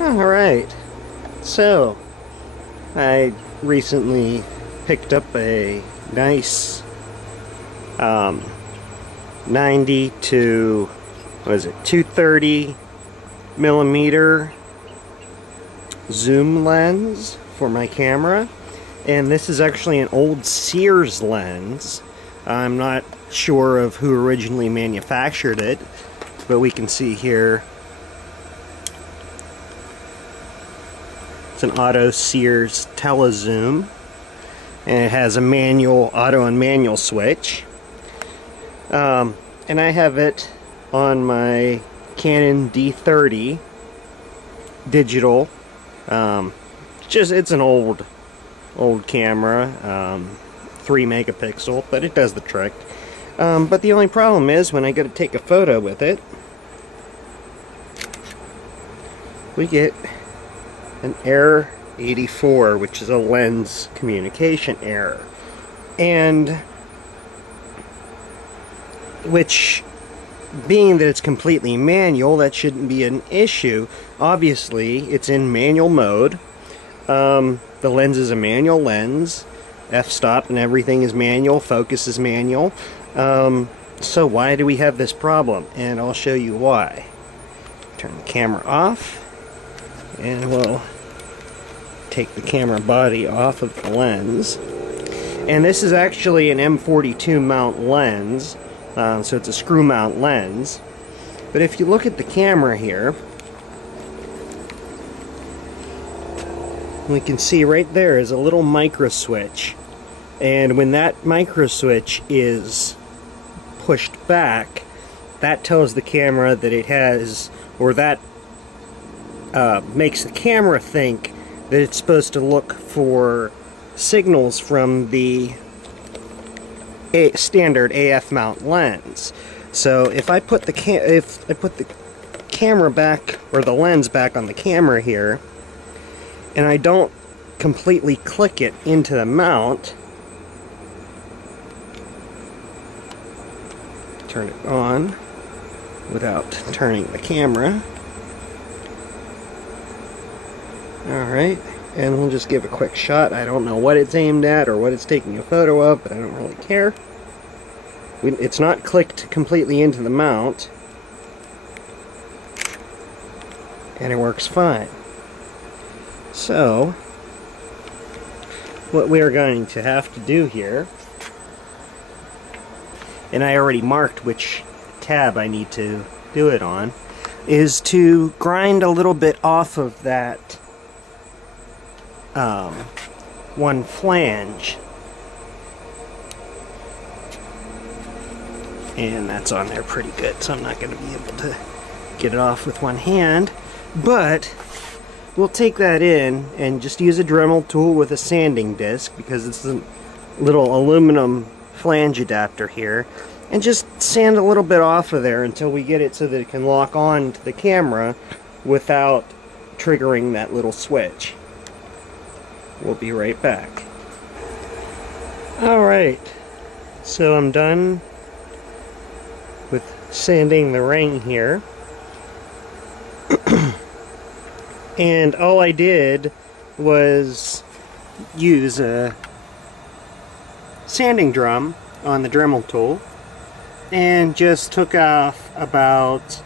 Alright, so I recently picked up a nice 90 to, what is it, 230 millimeter zoom lens for my camera, and this is actually an old Sears lens. I'm not sure of who originally manufactured it, but we can see here it's an auto Sears telezoom, and it has a manual, auto and manual switch. And I have it on my Canon D30 digital. It's an old camera, 3 megapixel, but it does the trick. But the only problem is when I go to take a photo with it, we get an error 84, which is a lens communication error. And which, being that it's completely manual, that shouldn't be an issue. Obviously, it's in manual mode. The lens is a manual lens. F-stop and everything is manual. Focus is manual. So why do we have this problem? And I'll show you why. Turn the camera off, and we'll take the camera body off of the lens. And this is actually an M42 mount lens, so it's a screw mount lens. But if you look at the camera here, we can see right there is a little micro switch, and when that micro switch is pushed back, that tells the camera that it has, or that makes the camera think that it's supposed to look for signals from the standard AF mount lens. So if I put the camera back, or the lens back on the camera here, and I don't completely click it into the mount, turn it on without turning the camera. Alright, and we'll just give a quick shot. I don't know what it's aimed at or what it's taking a photo of, but I don't really care. It's not clicked completely into the mount, and it works fine. So, what we are going to have to do here, and I already marked which tab I need to do it on, is to grind a little bit off of that one flange, and that's on there pretty good, so I'm not going to be able to get it off with one hand, but we'll take that in and just use a Dremel tool with a sanding disc, because it's a little aluminum flange adapter here, and just sand a little bit off of there until we get it so that it can lock on to the camera without triggering that little switch. We'll be right back. Alright, so I'm done with sanding the ring here. And all I did was use a sanding drum on the Dremel tool and just took off about,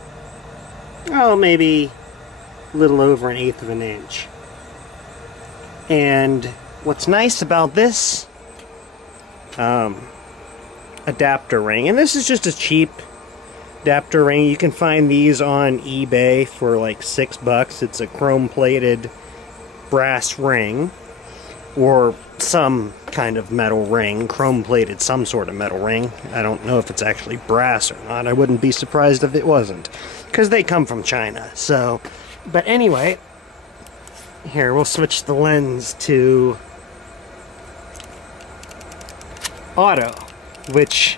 oh, maybe a little over 1/8 of an inch. And what's nice about this adapter ring, and this is just a cheap adapter ring, you can find these on eBay for like $6. It's a chrome plated brass ring, or some kind of metal ring, chrome plated some sort of metal ring. I don't know if it's actually brass or not. I wouldn't be surprised if it wasn't, because they come from China. So, but anyway, here we'll switch the lens to auto, which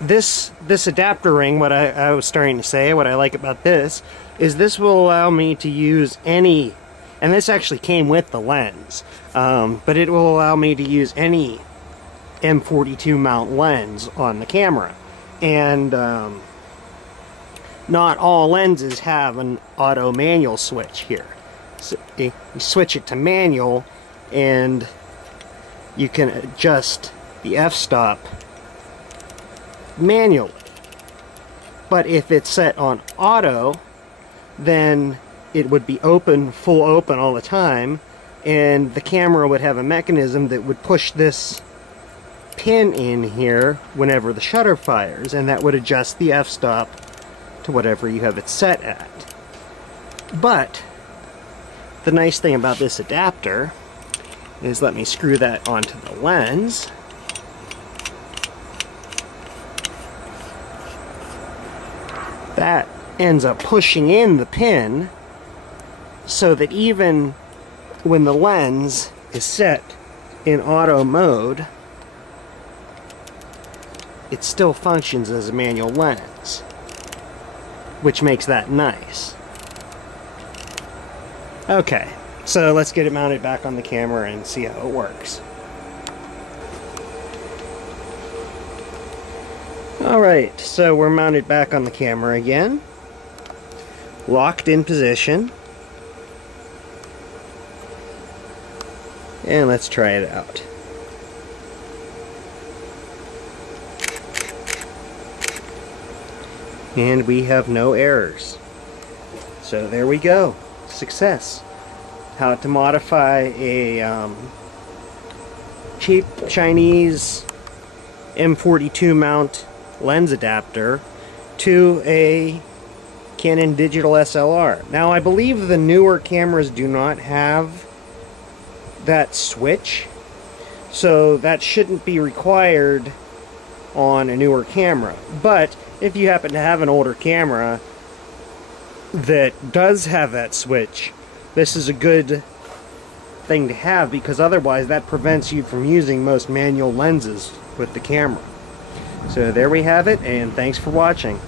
this adapter ring, what I was starting to say, what I like about this is this will allow me to use any, and this actually came with the lens, but it will allow me to use any M42 mount lens on the camera. And not all lenses have an auto manual switch here. So you switch it to manual and you can adjust the f-stop manually. But if it's set on auto, then it would be open, full open all the time, and the camera would have a mechanism that would push this pin in here whenever the shutter fires, and that would adjust the f-stop to whatever you have it set at. But the nice thing about this adapter is, let me screw that onto the lens. That ends up pushing in the pin so that even when the lens is set in auto mode, it still functions as a manual lens, which makes that nice. Okay, so let's get it mounted back on the camera and see how it works. Alright, so we're mounted back on the camera again, locked in position, and let's try it out. And we have no errors. So there we go. Success. How to modify a cheap Chinese M42 mount lens adapter to a Canon digital SLR. Now, I believe the newer cameras do not have that switch, so that shouldn't be required on a newer camera. But if you happen to have an older camera that does have that switch, this is a good thing to have, because otherwise that prevents you from using most manual lenses with the camera. So there we have it, and thanks for watching.